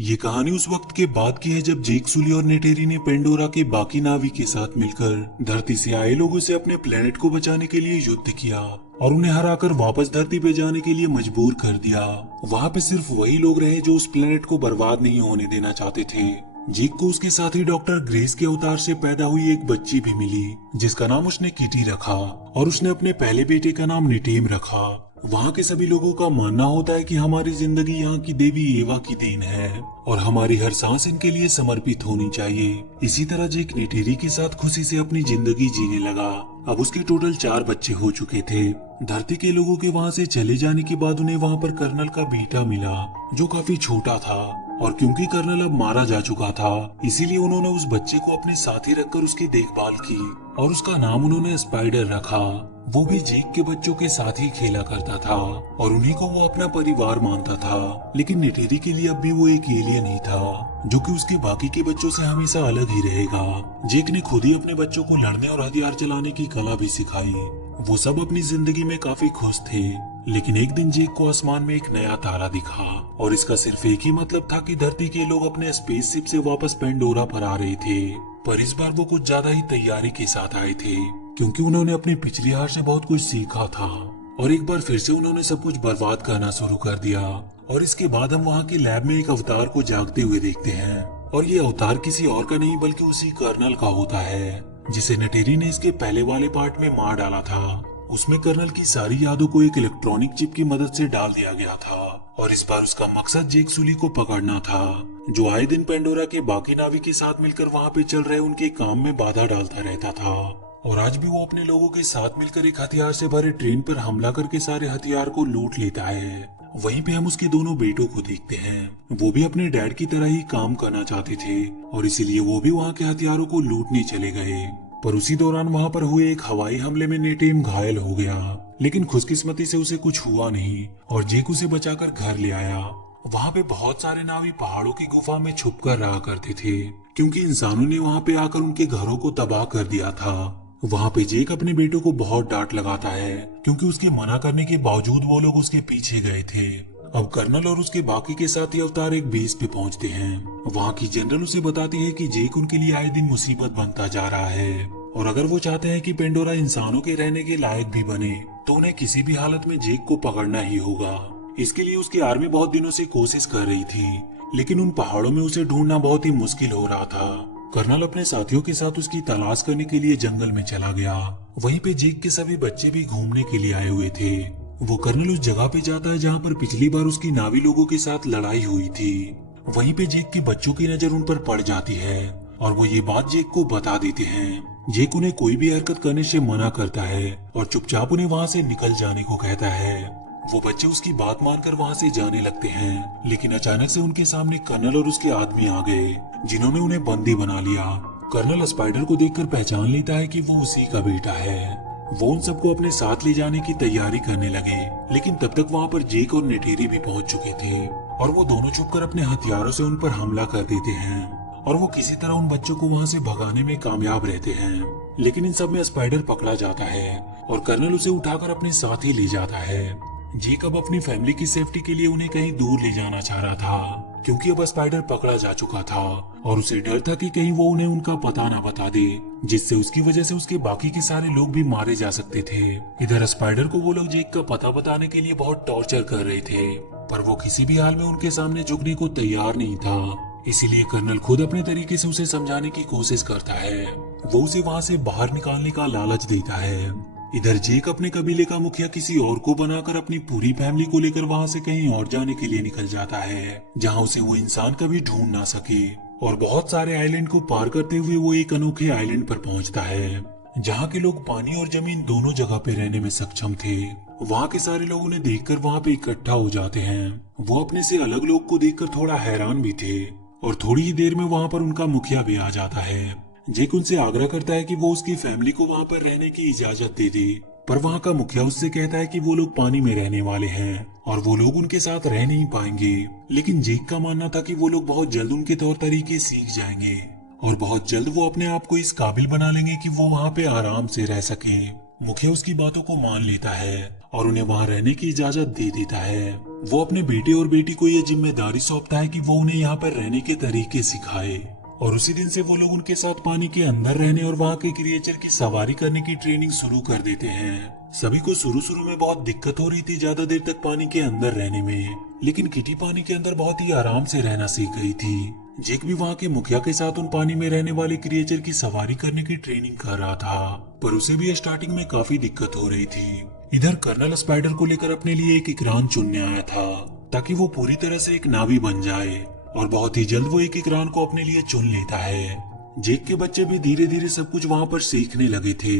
ये कहानी उस वक्त के बाद की है जब जेक सुली और नेटेरी ने पेंडोरा के बाकी नावी के साथ मिलकर धरती से आए लोगों से अपने प्लेनेट को बचाने के लिए युद्ध किया और उन्हें हराकर वापस धरती पे जाने के लिए मजबूर कर दिया। वहाँ पे सिर्फ वही लोग रहे जो उस प्लेनेट को बर्बाद नहीं होने देना चाहते थे। जेक को उसके साथी डॉक्टर ग्रेस के अवतार से पैदा हुई एक बच्ची भी मिली जिसका नाम उसने किटी रखा और उसने अपने पहले बेटे का नाम निटेम रखा। वहाँ के सभी लोगों का मानना होता है कि हमारी जिंदगी यहाँ की देवी एवा की देन है और हमारी हर सांस इनके लिए समर्पित होनी चाहिए। इसी तरह जेक नेटेरी के साथ खुशी से अपनी जिंदगी जीने लगा। अब उसके टोटल 4 बच्चे हो चुके थे। धरती के लोगों के वहाँ से चले जाने के बाद उन्हें वहाँ पर कर्नल का बेटा मिला जो काफी छोटा था और क्योंकि कर्नल अब मारा जा चुका था इसीलिए उन्होंने उस बच्चे को अपने साथ ही रखकर उसकी देखभाल की और उसका नाम उन्होंने स्पाइडर रखा। वो भी जेक के बच्चों के साथ ही खेला करता था और उन्हीं को वो अपना परिवार मानता था। लेकिन नेटेरी के लिए अब भी वो एक एलियन ही था जो कि उसके बाकी के बच्चों से हमेशा अलग ही रहेगा। जेक ने खुद ही अपने बच्चों को लड़ने और हथियार चलाने की कला भी सिखाई। वो सब अपनी जिंदगी में काफी खुश थे। लेकिन एक दिन जेक को आसमान में एक नया तारा दिखा और इसका सिर्फ एक ही मतलब था कि धरती के लोग अपने स्पेसशिप से वापस पेंडोरा पर आ रहे थे। पर इस बार वो कुछ ज्यादा ही तैयारी के साथ आए थे क्योंकि उन्होंने अपनी पिछली हार से बहुत कुछ सीखा था और एक बार फिर से उन्होंने सब कुछ बर्बाद करना शुरू कर दिया। और इसके बाद हम वहाँ के लैब में एक अवतार को जागते हुए देखते हैं और ये अवतार किसी और का नहीं बल्कि उसी कर्नल का होता है जिसे नेटेरी ने इसके पहले वाले पार्ट में मार डाला था। उसमें कर्नल की सारी यादों को एक इलेक्ट्रॉनिक चिप की मदद से डाल दिया गया था और इस बार उसका मकसद जेक सुली को पकड़ना था जो आए दिन पेंडोरा के बाकी नावी के साथ मिलकर वहाँ पे चल रहे उनके काम में बाधा डालता रहता था। और आज भी वो अपने लोगों के साथ मिलकर एक हथियार से भरे ट्रेन पर हमला करके सारे हथियार को लूट लेता है। वहीं पे हम उसके दोनों बेटों को देखते हैं। वो भी अपने डैड की तरह ही काम करना चाहते थे और इसीलिए वो भी वहाँ के हथियारों को लूटने चले गए। पर उसी दौरान वहाँ पर हुए एक हवाई हमले में नेटेम घायल हो गया लेकिन खुशकिस्मती से उसे कुछ हुआ नहीं और जेक उसे बचाकर घर ले आया। वहाँ पे बहुत सारे नावी पहाड़ों की गुफा में छुप कर रहा करते थे क्योंकि इंसानों ने वहाँ पे आकर उनके घरों को तबाह कर दिया था। वहाँ पे जेक अपने बेटों को बहुत डांट लगाता है क्योंकि उसके मना करने के बावजूद वो लोग उसके पीछे गए थे। अब कर्नल और उसके बाकी के साथी अवतार एक बेस पे पहुंचते हैं। वहाँ की जनरल उसे बताती है कि जेक उनके लिए आए दिन मुसीबत बनता जा रहा है और अगर वो चाहते हैं कि पेंडोरा इंसानों के रहने के लायक भी बने तो उन्हें किसी भी हालत में जेक को पकड़ना ही होगा। इसके लिए उसकी आर्मी बहुत दिनों से कोशिश कर रही थी लेकिन उन पहाड़ों में उसे ढूंढना बहुत ही मुश्किल हो रहा था। कर्नल अपने साथियों के साथ उसकी तलाश करने के लिए जंगल में चला गया। वहीं पे जेक के सभी बच्चे भी घूमने के लिए आए हुए थे। वो कर्नल उस जगह पे जाता है जहाँ पर पिछली बार उसकी नावी लोगों के साथ लड़ाई हुई थी। वहीं पे जेक के बच्चों की नजर उन पर पड़ जाती है और वो ये बात जेक को बता देते हैं। जेक उन्हें कोई भी हरकत करने से मना करता है और चुपचाप उन्हें वहाँ से निकल जाने को कहता है। वो बच्चे उसकी बात मानकर वहाँ से जाने लगते हैं लेकिन अचानक से उनके सामने कर्नल और उसके आदमी आ गए जिन्होंने उन्हें बंदी बना लिया। कर्नल स्पाइडर को देखकर पहचान लेता है कि वो उसी का बेटा है। वो उन सबको अपने साथ ले जाने की तैयारी करने लगे लेकिन तब तक वहाँ पर जेक और नेटेरी भी पहुंच चुके थे और वो दोनों छुपकर अपने हथियारों से उन पर हमला कर देते हैं और वो किसी तरह उन बच्चों को वहाँ से भगाने में कामयाब रहते हैं। लेकिन इन सब में स्पाइडर पकड़ा जाता है और कर्नल उसे उठाकर अपने साथ ही ले जाता है। जेक अब अपनी फैमिली की सेफ्टी के लिए उन्हें कहीं दूर ले जाना चाह रहा था क्योंकि अब स्पाइडर पकड़ा जा चुका था और उसे डर था कि कहीं वो उन्हें उनका पता ना बता दे जिससे उसकी वजह से उसके बाकी के सारे लोग भी मारे जा सकते थे। इधर स्पाइडर को वो लोग जेक का पता बताने के लिए बहुत टॉर्चर कर रहे थे पर वो किसी भी हाल में उनके सामने झुकने को तैयार नहीं था। इसीलिए कर्नल खुद अपने तरीके से उसे समझाने की कोशिश करता है। वो उसे वहाँ से बाहर निकालने का लालच देता है। इधर जेक अपने कबीले का मुखिया किसी और को बनाकर अपनी पूरी फैमिली को लेकर वहाँ से कहीं और जाने के लिए निकल जाता है जहाँ उसे वो इंसान कभी ढूंढ ना सके और बहुत सारे आइलैंड को पार करते हुए वो एक अनोखे आइलैंड पर पहुँचता है जहाँ के लोग पानी और जमीन दोनों जगह पे रहने में सक्षम थे। वहाँ के सारे लोग उन्हें देखकर वहाँ पे इकट्ठा हो जाते हैं। वो अपने से अलग लोग को देखकर थोड़ा हैरान भी थे और थोड़ी ही देर में वहाँ पर उनका मुखिया भी आ जाता है। जेक उनसे आग्रह करता है कि वो उसकी फैमिली को वहाँ पर रहने की इजाजत दे दे पर वहाँ का मुखिया उससे कहता है कि वो लोग पानी में रहने वाले हैं और वो लोग उनके साथ रह नहीं पाएंगे। लेकिन जेक का मानना था कि वो लोग बहुत जल्द उनके तौर तरीके सीख जाएंगे और बहुत जल्द वो अपने आप को इस काबिल बना लेंगे कि वो वहाँ पे आराम से रह सके। मुखिया उसकी बातों को मान लेता है और उन्हें वहाँ रहने की इजाजत दे देता है। वो अपने बेटे और बेटी को ये जिम्मेदारी सौंपता है कि वो उन्हें यहाँ पर रहने के तरीके सिखाए, और उसी दिन से वो लोग उनके साथ पानी के अंदर रहने और वहाँ के क्रिएचर की सवारी करने की ट्रेनिंग शुरू कर देते हैं। सभी को शुरू में बहुत दिक्कत हो रही थी ज्यादा देर तक पानी के अंदर रहने में, लेकिन किटी पानी के अंदर बहुत ही आराम से रहना सीख गई थी। जेक भी वहाँ के मुखिया के साथ उन पानी में रहने वाले क्रिएचर की सवारी करने की ट्रेनिंग कर रहा था, पर उसे भी स्टार्टिंग में काफी दिक्कत हो रही थी। इधर कर्नल स्पाइडर को लेकर अपने लिए एक इकरान चुनने आया था ताकि वो पूरी तरह से एक नावी बन जाए, और बहुत ही जल्द वो एक इकरान को अपने लिए चुन लेता है। जेक के बच्चे भी धीरे धीरे सब कुछ वहाँ पर सीखने लगे थे।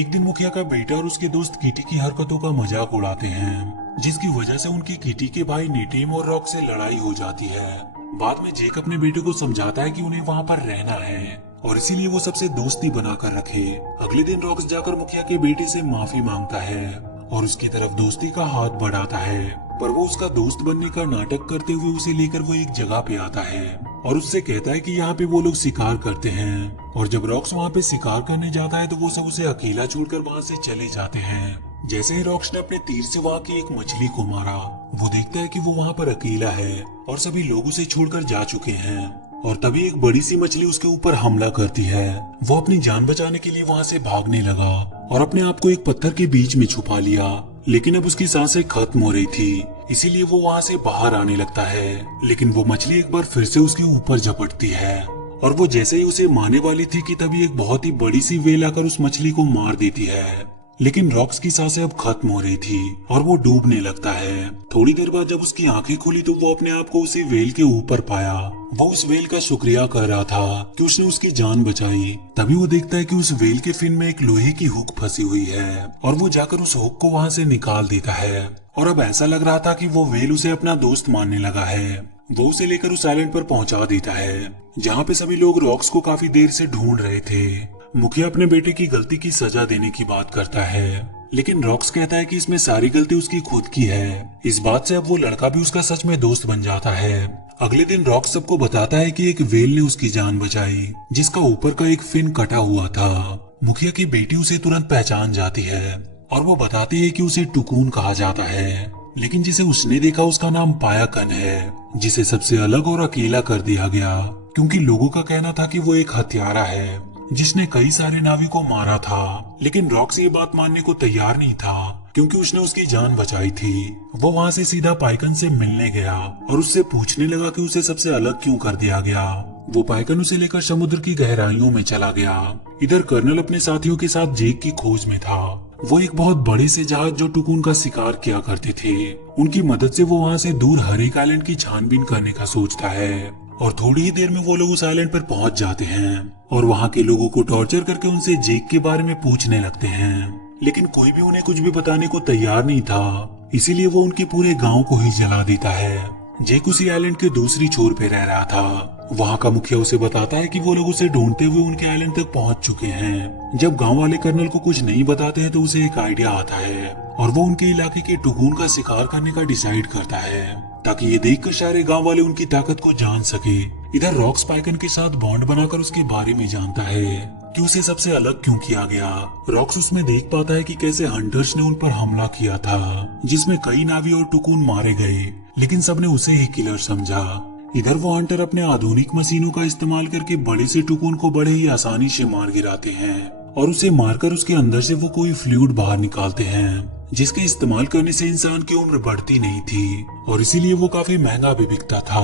एक दिन मुखिया का बेटा और उसके दोस्त किटी की हरकतों का मजाक उड़ाते हैं, जिसकी वजह से उनकी किटी के भाई नेटीम और रॉक से लड़ाई हो जाती है। बाद में जेक अपने बेटे को समझाता है कि उन्हें वहाँ पर रहना है और इसीलिए वो सबसे दोस्ती बनाकर रखे। अगले दिन रॉक्स जाकर मुखिया के बेटे से माफी मांगता है और उसकी तरफ दोस्ती का हाथ बढ़ाता है, पर वो उसका दोस्त बनने का नाटक करते हुए उसे लेकर वो एक जगह पे आता है और उससे कहता है कि यहाँ पे वो लोग शिकार करते हैं। और जब रॉक्स वहाँ पे शिकार करने जाता है तो वो सब उसे अकेला छोड़कर वहाँ से चले जाते हैं। जैसे ही रॉक्स ने अपने तीर से वहाँ की एक मछली को मारा, वो देखता है कि वो वहाँ पर अकेला है और सभी लोग उसे छोड़कर जा चुके हैं, और तभी एक बड़ी सी मछली उसके ऊपर हमला करती है। वो अपनी जान बचाने के लिए वहाँ से भागने लगा और अपने आप को एक पत्थर के बीच में छुपा लिया, लेकिन अब उसकी सांसें खत्म हो रही थी, इसीलिए वो वहाँ से बाहर आने लगता है। लेकिन वो मछली एक बार फिर से उसके ऊपर झपटती है और वो जैसे ही उसे मारने वाली थी कि तभी एक बहुत ही बड़ी सी वेल आकर उस मछली को मार देती है। लेकिन रॉक्स की सांसें अब खत्म हो रही थी और वो डूबने लगता है। थोड़ी देर बाद जब उसकी आंखें खुली तो वो अपने आप को उसी वेल के ऊपर पाया। वो उस वेल का शुक्रिया कर रहा था कि उसने उसकी जान बचाई। तभी वो देखता है कि उस वेल के फिन में एक लोहे की हुक फंसी हुई है और वो जाकर उस हुक को वहाँ से निकाल देता है। और अब ऐसा लग रहा था कि वो वेल उसे अपना दोस्त मानने लगा है। वो उसे लेकर उस आइलैंड पर पहुंचा देता है जहाँ पे सभी लोग रॉक्स को काफी देर से ढूंढ रहे थे। मुखिया अपने बेटे की गलती की सजा देने की बात करता है, लेकिन रॉक्स कहता है कि इसमें सारी गलती उसकी खुद की है। इस बात से अब वो लड़का भी उसका सच में दोस्त बन जाता है। अगले दिन रॉक्स सबको बताता है कि एक वेल ने उसकी जान बचाई जिसका ऊपर का एक फिन कटा हुआ था। मुखिया की बेटी उसे तुरंत पहचान जाती है और वो बताती है कि उसे टुकून कहा जाता है, लेकिन जिसे उसने देखा उसका नाम पायाकन है, जिसे सबसे अलग और अकेला कर दिया गया क्योंकि लोगों का कहना था कि वो एक हत्यारा है जिसने कई सारे नावी को मारा था। लेकिन रॉक्स ये बात मानने को तैयार नहीं था क्योंकि उसने उसकी जान बचाई थी। वो वहाँ से सीधा पाइकन से मिलने गया और उससे पूछने लगा कि उसे सबसे अलग क्यों कर दिया गया। वो पाइकन उसे लेकर समुद्र की गहराइयों में चला गया। इधर कर्नल अपने साथियों के साथ जेक की खोज में था। वो एक बहुत बड़े से जहाज जो टुकून का शिकार किया करते थे, उनकी मदद से वो वहाँ से दूर हरेक आइलैंड की छानबीन करने का सोचता है। और थोड़ी ही देर में वो लोग उस आइलैंड पर पहुंच जाते हैं और वहाँ के लोगों को टॉर्चर करके उनसे जेक के बारे में पूछने लगते हैं, लेकिन कोई भी उन्हें कुछ भी बताने को तैयार नहीं था, इसीलिए वो उनके पूरे गांव को ही जला देता है। जेक उसी आइलैंड के दूसरी छोर पे रह रहा था। वहाँ का मुखिया उसे बताता है कि वो लोग उसे ढूंढते हुए उनके आइलैंड तक पहुँच चुके हैं। जब गाँव वाले कर्नल को कुछ नहीं बताते हैं तो उसे एक आइडिया आता है और वो उनके इलाके के टुकून का शिकार करने का डिसाइड करता है ताकि ये देखकर सारे गांव वाले उनकी ताकत को जान सके। इधर रॉक्स पाइकन के साथ बॉन्ड बनाकर उसके बारे में जानता है कि उसे सबसे अलग क्यों किया गया। रॉक्स उसमें देख पाता है कि कैसे हंटर्स ने उन पर हमला किया था जिसमें कई नावी और टुकून मारे गए, लेकिन सबने उसे ही किलर समझा। इधर वो हंटर अपने आधुनिक मशीनों का इस्तेमाल करके बड़े से टुकून को बड़े ही आसानी से मार गिराते हैं और उसे मारकर उसके अंदर से वो कोई फ्लूइड बाहर निकालते हैं जिसके इस्तेमाल करने से इंसान की उम्र बढ़ती नहीं थी और इसीलिए वो काफी महंगा भी बिकता था।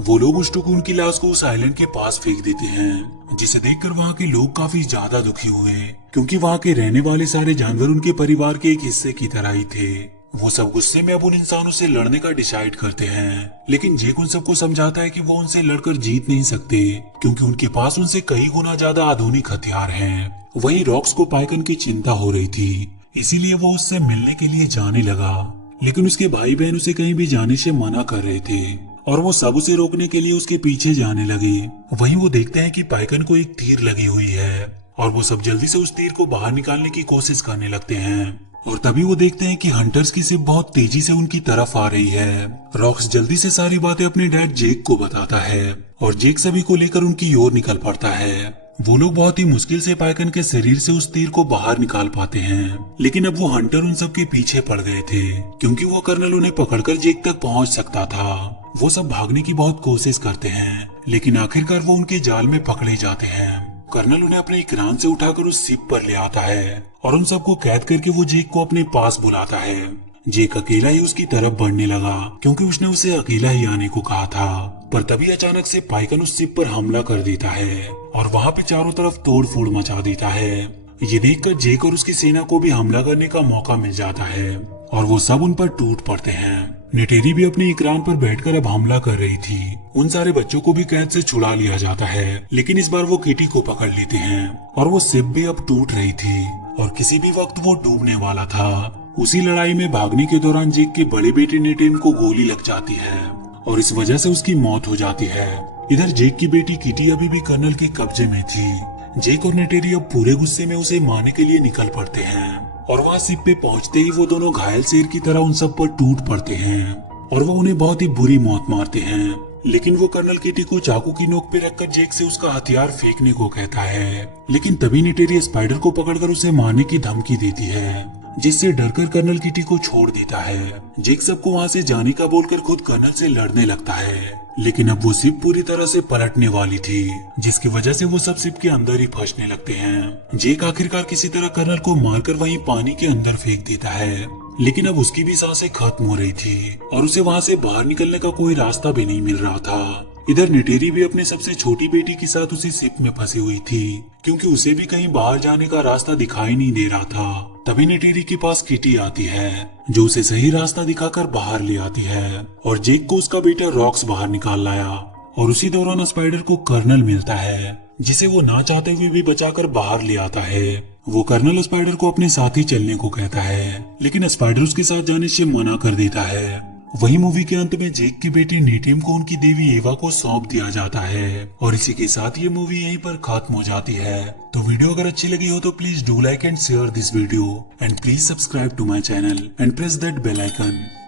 वो लोग उस टुकून की लाश को उस आइलैंड के पास फेंक देते हैं, जिसे देखकर वहाँ के लोग काफी ज्यादा दुखी हुए क्योंकि वहाँ के रहने वाले सारे जानवर उनके परिवार के एक हिस्से की तरह ही थे। वो सब गुस्से में अब उन इंसानों से लड़ने का डिसाइड करते हैं, लेकिन जेक उन सबको समझाता है कि वो उनसे लड़कर जीत नहीं सकते क्योंकि उनके पास उनसे कई गुना ज्यादा आधुनिक हथियार हैं। वहीं रॉक्स को पाइकन की चिंता हो रही थी, इसीलिए वो उससे मिलने के लिए जाने लगा, लेकिन उसके भाई बहन उसे कहीं भी जाने से मना कर रहे थे और वो सब उसे रोकने के लिए उसके पीछे जाने लगे। वहीं वो देखते हैं कि पाइकन को एक तीर लगी हुई है और वो सब जल्दी से उस तीर को बाहर निकालने की कोशिश करने लगते हैं और तभी वो देखते हैं कि हंटर्स की शिप बहुत तेजी से उनकी तरफ आ रही है। रॉक्स जल्दी से सारी बातें अपने डैड जेक को बताता है और जेक सभी को लेकर उनकी ओर निकल पड़ता है। वो लोग बहुत ही मुश्किल से पाइकन के शरीर से उस तीर को बाहर निकाल पाते हैं, लेकिन अब वो हंटर उन सब के पीछे पड़ गए थे क्योंकि वो कर्नल उन्हें पकड़कर जेक तक पहुंच सकता था। वो सब भागने की बहुत कोशिश करते हैं, लेकिन आखिरकार वो उनके जाल में पकड़े जाते हैं। कर्नल उन्हें अपने इकरान से उठाकर उस शिप पर ले आता है और उन सबको कैद करके वो जेक को अपने पास बुलाता है। जेक अकेला ही उसकी तरफ बढ़ने लगा क्योंकि उसने उसे अकेला ही आने को कहा था, पर तभी अचानक से पाइकन उस शिप पर हमला कर देता है और वहाँ पे चारों तरफ तोड़ फोड़ मचा देता है। ये देखकर जेक और उसकी सेना को भी हमला करने का मौका मिल जाता है और वो सब उन पर टूट पड़ते हैं। नेटेरी भी अपने इकरान पर बैठकर अब हमला कर रही थी। उन सारे बच्चों को भी कैद से छुड़ा लिया जाता है, लेकिन इस बार वो किटी को पकड़ लेते हैं और वो शिप भी अब टूट रही थी और किसी भी वक्त वो डूबने वाला था। उसी लड़ाई में भागने के दौरान जेक के बड़े बेटे नेटेन को गोली लग जाती है और इस वजह से उसकी मौत हो जाती है। इधर जेक की बेटी किटी अभी भी कर्नल के कब्जे में थी। जेक और नेटेरी अब पूरे गुस्से में उसे मारने के लिए निकल पड़ते हैं और वहाँ शिप पे पहुँचते ही वो दोनों घायल शेर की तरह उन सब पर टूट पड़ते हैं और वो उन्हें बहुत ही बुरी मौत मारते हैं। लेकिन वो कर्नल किटी को चाकू की नोक पे रखकर जेक से उसका हथियार फेंकने को कहता है, लेकिन तभी नेटेरी स्पाइडर को पकड़कर उसे मारने की धमकी देती है, जिससे डरकर कर्नल किटी को छोड़ देता है। जेक सबको वहाँ से जाने का बोलकर खुद कर्नल से लड़ने लगता है, लेकिन अब वो शिप पूरी तरह से पलटने वाली थी, जिसकी वजह से वो सब शिप के अंदर ही फंसने लगते हैं। जेक आखिरकार किसी तरह कर्नल को मारकर वहीं पानी के अंदर फेंक देता है, लेकिन अब उसकी भी सांसें खत्म हो रही थी और उसे वहाँ से बाहर निकलने का कोई रास्ता भी नहीं मिल रहा था। इधर नेटेरी भी अपने सबसे छोटी बेटी के साथ उसी शिप में फंसी हुई थी क्योंकि उसे भी कहीं बाहर जाने का रास्ता दिखाई नहीं दे रहा था। तभी नेटेरी के पास किटी आती है जो उसे सही रास्ता दिखाकर बाहर ले आती है और जेक को उसका बेटा रॉक्स बाहर निकाल लाया और उसी दौरान स्पाइडर को कर्नल मिलता है, जिसे वो ना चाहते हुए भी बचाकर बाहर ले आता है। वो कर्नल स्पाइडर को अपने साथ ही चलने को कहता है, लेकिन स्पाइडर उसके साथ जाने से मना कर देता है। वही मूवी के अंत में जेक की बेटी नेटिम को उनकी देवी एवा को सौंप दिया जाता है और इसी के साथ ये मूवी यहीं पर खत्म हो जाती है। तो वीडियो अगर अच्छी लगी हो तो please do like and share this video and please subscribe to my channel and press that bell icon.